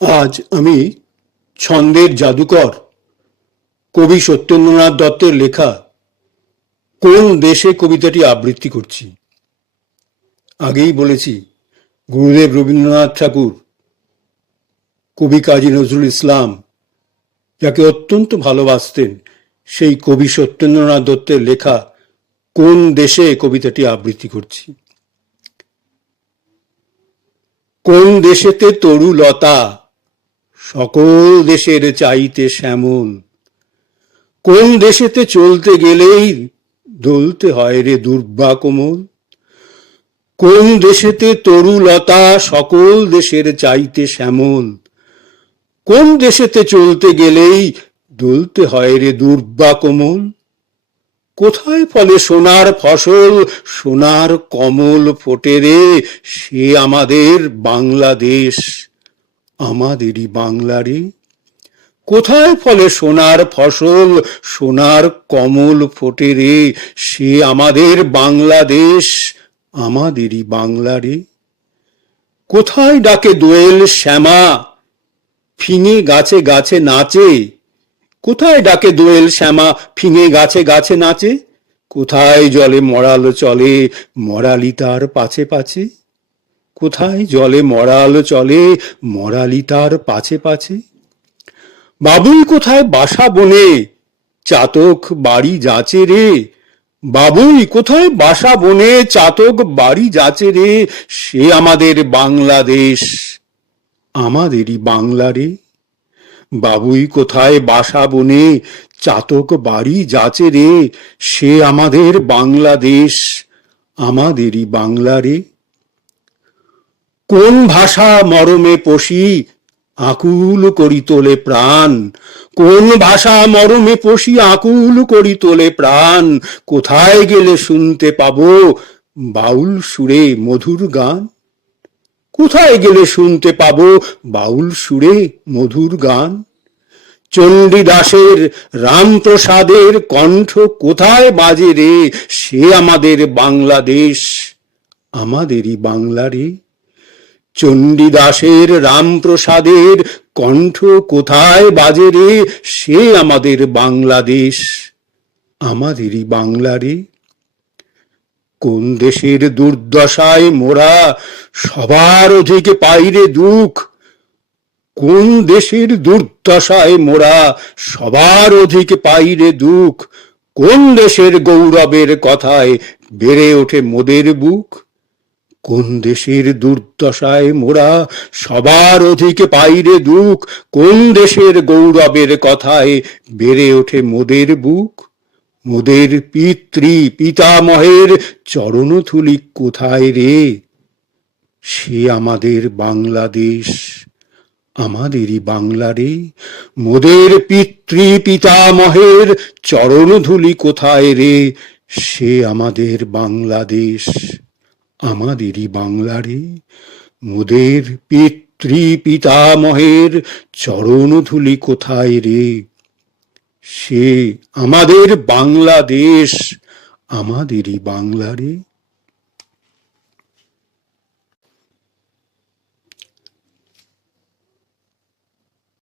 আজ আমি ছন্দের জাদুকর কবি সত্যেন্দ্রনাথ দত্তের লেখা কোন দেশে কবিতাটি আবৃত্তি করছি। আগেই বলেছি, গুরুদেব রবীন্দ্রনাথ ঠাকুর, কবি কাজী নজরুল ইসলাম যাকে অত্যন্ত ভালোবাসতেন, সেই কবি সত্যেন্দ্রনাথ দত্তের লেখা কোন দেশে কবিতাটি আবৃত্তি করছি। কোন দেশেতে তরুলতা সকল দেশের চাইতে শ্যামল, কোন দেশেতে চলতে গেলেই দোলতে হয় রে দুর্বা কোমল, কোন দেশেতে তরুলতা সকল দেশের চাইতে শ্যামল, কোন দেশেতে চলতে গেলেই দোলতে হয় রে দুর্বা কোমল, কোথায় ফলে সোনার ফসল সোনার কমল ফোটে রে, সে আমাদের বাংলাদেশ, আমাদেরই বাংলা রে। কোথায় ফলে সোনার ফসল সোনার কমল ফোটে রে, সে আমাদের বাংলাদেশ, আমাদেরই বাংলা রে। কোথায় ডাকে দোয়েল শ্যামা ফিঙে গাছে গাছে নাচে, কোথায় ডাকে দোয়েল শ্যামা ফিঙে গাছে গাছে নাচে, কোথায় জলে মরাল চলে মরালি তার পাছে পাছে, কোথায় জলে মরাল চলে মরালি তার পাছে পাছে। বাবুই কোথায় বাসা বনে চাতক বাড়ি যাচে রে, বাবুই কোথায় বাসা বনে চাতক বাড়ি যাচে রে, সে আমাদের বাংলাদেশ, আমাদেরই বাংলা রে। বাবুই কোথায় বাসা বনে চাতক বাড়ি যাচে রে, সে আমাদের বাংলাদেশ, আমাদেরই বাংলা রে। কোন ভাষা মরমে পশি আকুল করি তোলে প্রাণ, কোন ভাষা মরমে পশি আকুল করি তোলে প্রাণ, কোথায় গেলে শুনতে পাবো বাউল সুরে মধুর গান, কোথায় গেলে শুনতে পাবো বাউল সুরে মধুর গান। চণ্ডীদাসের রামপ্রসাদের কণ্ঠ কোথায় বাজে রে, সে আমাদের বাংলাদেশ, আমাদেরই বাংলা রে। চণ্ডীদাসের রামপ্রসাদের কণ্ঠ কোথায় বাজে রে, সে আমাদের বাংলাদেশ, আমাদেরই বাংলা রে। কোন দেশের দুর্দশায় মোরা সবার অধিক পাইরে দুঃখ, কোন দেশের দুর্দশায় মোরা সবার অধিক পাইরে দুঃখ, কোন দেশের গৌরবের কথায় বেড়ে ওঠে মোদের বুক, কোন দেশের দুর্দশায় মোরা সবার অধিক পাইরে দুঃখ, কোন দেশের গৌরবের কথায় বেড়ে ওঠে মোদের বুক। মোদের পিতৃ পিতামহের চরণধূলি কোথায় রে, সে আমাদের বাংলাদেশ, আমাদেরই বাংলা রে। মোদের পিতৃ পিতামহের চরণধূলি কোথায় রে, সে আমাদের বাংলাদেশ, আমাদেরই বাংলা রে। মোদের পিতৃ পিতামহের চরণধূলি কোথায় রে, সে আমাদের বাংলাদেশ, আমাদেরই বাংলা রে।